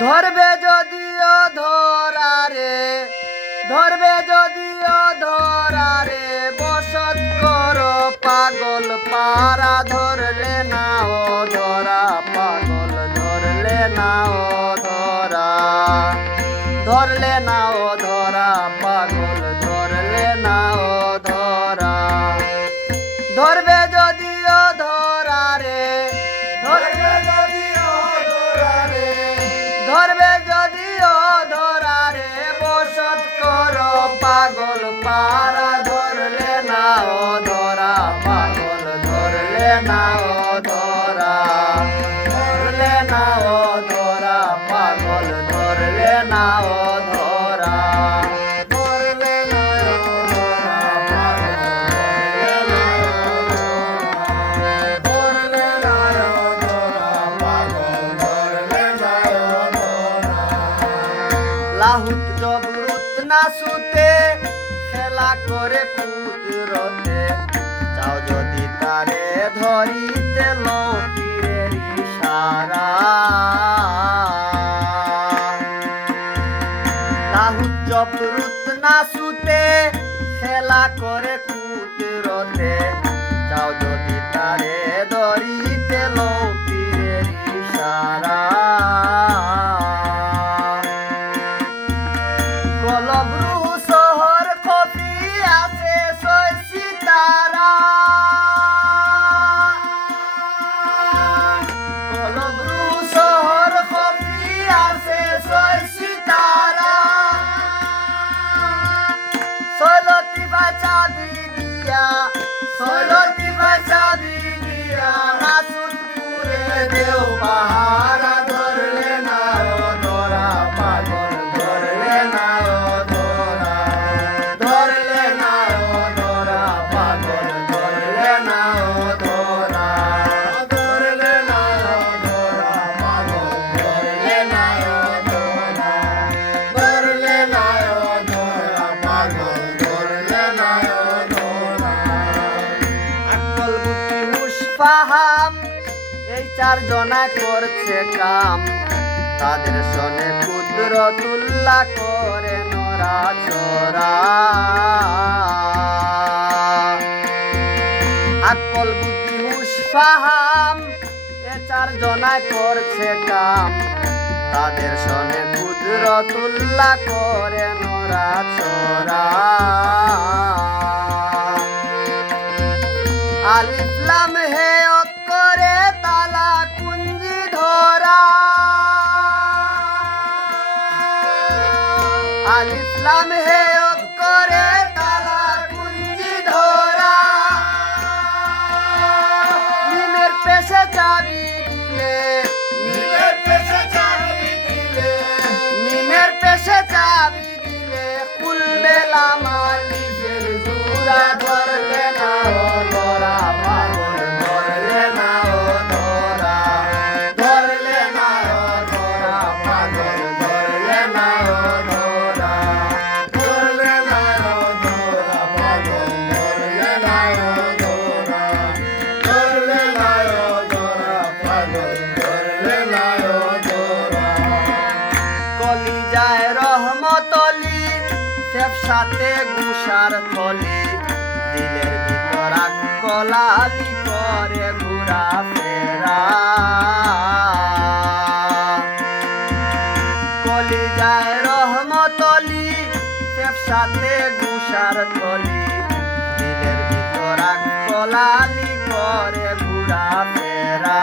ধরবে যদিও ধরারে, ধরবে যদিও ধরারে, বসত করো পাগল পারা, ধরলে না ও ধরা পাগল, ধরলে না ও ধরা, ধরলে না ও ধরা পাগল, ধরলে না ও ধরা। ধরবে যদিও ধরারে, ধরবে যদিও ধরারে, ধরবে যদিও ধরারে, বসত করো পাগল পারা, ধরলে না ও ধরা পাগল, ধরলে না ও ধরা, ধরলে না ও ধরা পাগল, ধরলে না ও ধরা। ধরলে না ও ধরা পাগল, ধরলে না ও ধরা, ধরলে না ও ধরা পাগল, ধরলে না ও ধরা। লাহুত জবরুত না সুতে, খেলা করে কুদরতে, চাও যদি তারে ধরিতে লৌকিরের ইশারা। লাহুত জবরুত না সুতে, খেলা করে কুদরতে, চাও যদি তারে ধরিতে লৌকিরের ইশারা। কলবরু শহর কফি আছে ছয় সিতারা, কলবরু শহর কফি আছে ছয় সিতারা, সৈলতি বাঁচা দিয়া, সৈলতি বাঁচা দিয়া, রাসুলপুরে দেও পাহারা, ধরলে না ও ধরা পাগল, ধরলে না ও ধরা, ধরলে না ও ধরা পাগল, ধরলে না ও ধরা, ধরলে না ও ধরা পাগল, ধরলে না ও ধরা, ধরলে না ও ধরা পাগল, ধরলে না ও ধরা। আকল বুদ্ধি হুশ ফাহাম এই চারজনা করছে কাম, তাদের শোনে কুদরতুল্লাহ করে নড়াচড়া। আকল বুদ্ধি হুশ ফাহাম এ চারজনা করছে কাম, তাদের শোনে কুদরতুল্লাহ করে নড়াচড়া। আলিফ লাম হে অক্ষরে তালা কুঞ্জি ধরা, আলিফ লাম হে অক্ষরে তালা কুঞ্জি ধরা। নিমের পেশে চাবি দিলে, নিমের পেশে চাবি দিলে, নিমের পেশে চাবি দিলে, খুলবে লামা লিফের জুরা, ধরলে না ও ধরা পাগল, ধরলে না ও ধরা, ধরলে না ও ধরা পাগল, ধরলে না ও ধরা, ধরলে না ও ধরা পাগল, ধরলে না ও ধরা, ধরলে না ও ধরা পাগল, ধরলে না ও ধরা। কলিজায় রহমতলি, সাথে গুসার থলি, দিলের ভিতর কলালি করে ঘুরা ফেরা। কলিজায় রহমতলি, সাথে গুসার থলি, দিলের ভিতর কলালি করে ঘুরা ফেরা।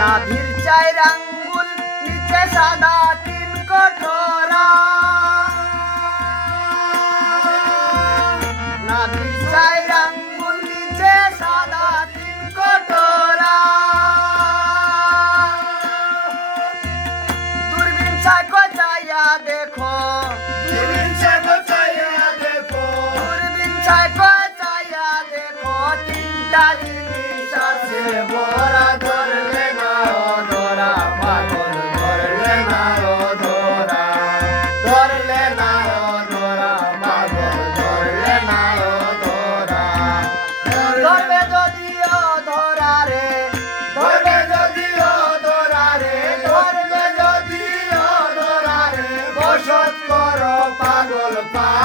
নাভির চার আঙ্গুল নিচে সাদা তিন কঠোরা, নাভির চার আঙ্গুল নিচে সাদা তিন কঠোরা। দূরবীন সাইকো চাইয়া দেখো, দূরবীন সাইকো চাইয়া দেখো, দূরবীন সাইকো চাইয়া দেখো, তিনটা জিনিস আছে বড়া, ধরলে না ও ধরা পাগল, ধরলে না ও পায়